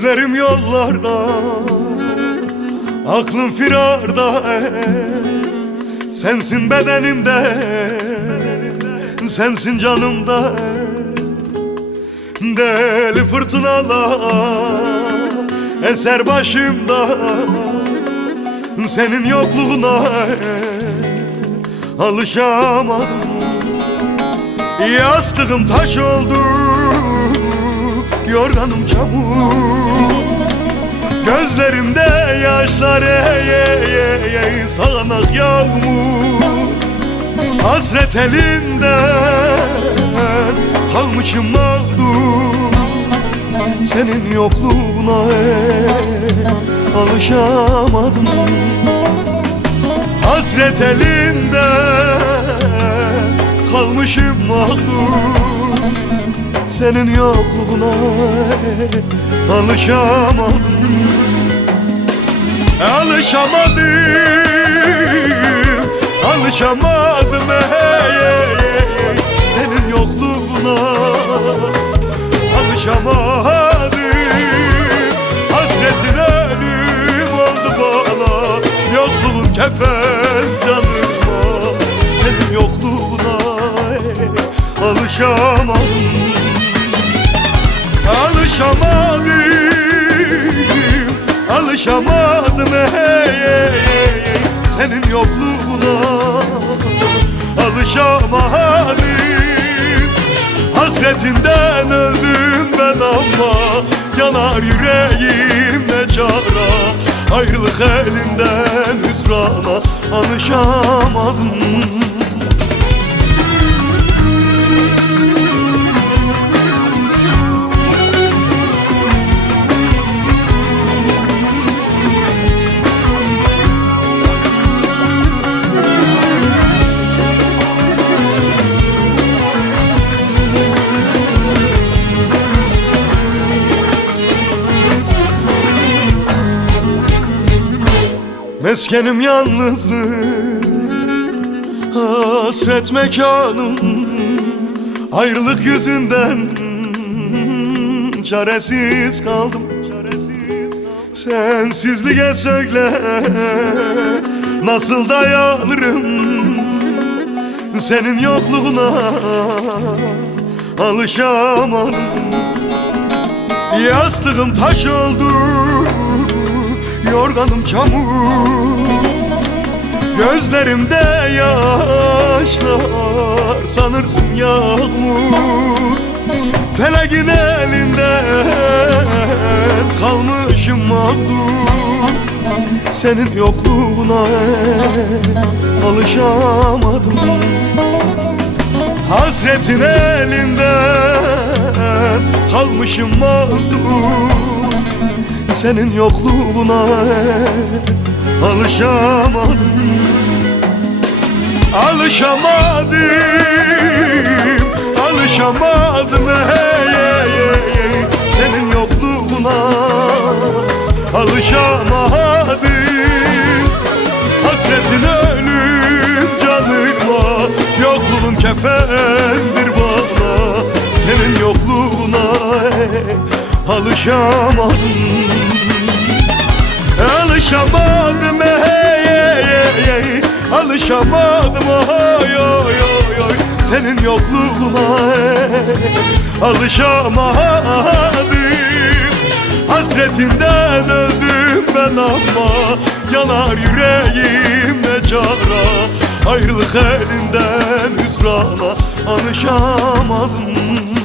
Gözlerim yollarda, aklım firarda. Sensin bedenimde, sensin canımda. Deli fırtınalar eser başımda. Senin yokluğuna alışamadım. Yastığım taş oldu, yorganım çamur. Gözlerimde yaşlar sağanak yağmur. Hasret elinden kalmışım mağdur. Senin yokluğuna alışamadım. Hasret elinden kalmışım mağdur. Senin yokluğuna alışamadım. Alışamadım senin yokluğuna alışamadım. Hasretin ölüm oldu bana, yokluğun kefen canıma. Senin yokluğuna alışamadım. Alışamadım senin yokluğuna alışamadım. Hasretinden öldüm ben ama yanar yüreğim ne cara. Ayrılık elinden hüsrana alışamadım. Meskenim yalnızlık, hasret mekanım. Ayrılık yüzünden çaresiz kaldım. Sensizliğe söyle nasıl dayanırım. Senin yokluğuna alışamadım. Yastığım taş oldu, yorganım çamur. Gözlerimde yaşlar sanırsın yağmur. Feleğin elinden kalmışım mağdur. Senin yokluğuna alışamadım. Hasretin elinden kalmışım mağdur. Senin yokluğuna alışamadım. Alışamadım senin yokluğuna alışamadım. Hasretin ölüm canıma, yokluğun kefendir bana. Senin yokluğuna alışamadım. Alışamadım senin yokluğuna alışamadım. Hasretinden öldüm ben ama yanar yüreğim ne cara. Ayrılık elinden hüsrana alışamadım.